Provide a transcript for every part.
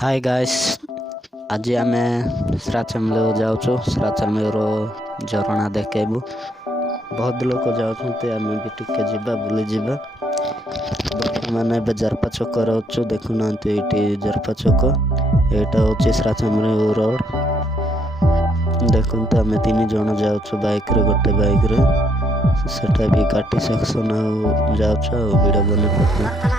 Hi guys. आज आम श्राचमल जाऊँ श्राचमल झरणा देखबू। बहुत लोग जाऊँ आम भी टिके जा बुली जा। बर्तमान ए जरपा छक रोचु देखुना ये जरपा छक यहाँ हूँ श्राचमल रोड। देखते आम 3 जन जाऊँ बाइक रे गोटे बाइक रे सेटा भी काटी सेक्शन जाऊँ वीडियो बने पड़ता।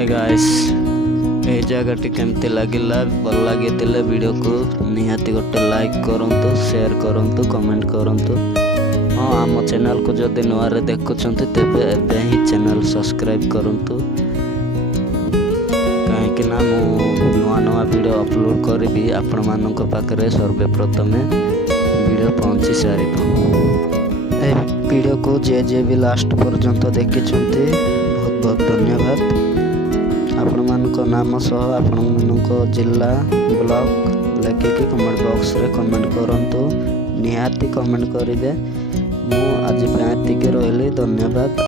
हाय गाइस, ये जगह केमती लगिला भल लगी वीडियो को निहाती गोटे लाइक करंतु, शेयर करंतु, कमेंट करंतु। हाँ, आम चैनल को जदि नुआ देखुंत तेबे एबे ही चैनल सब्सक्राइब करंतु, कहीं ना मु नुआ वीडियो अपलोड करी आपण मानक पाखरे सर्वप्रथमे वीडियो पहुँची सारी। वीडियो को जे भी लास्ट पर्यंत देखी बहुत बहुत धन्यवाद। आपण मानक नाम सह आपण मानक जिला ब्लॉक लिखिकी कमेंट बॉक्स रे कमेंट करंतु, निहाती कमेंट करेंगे। मु आज एतिके रही, धन्यवाद।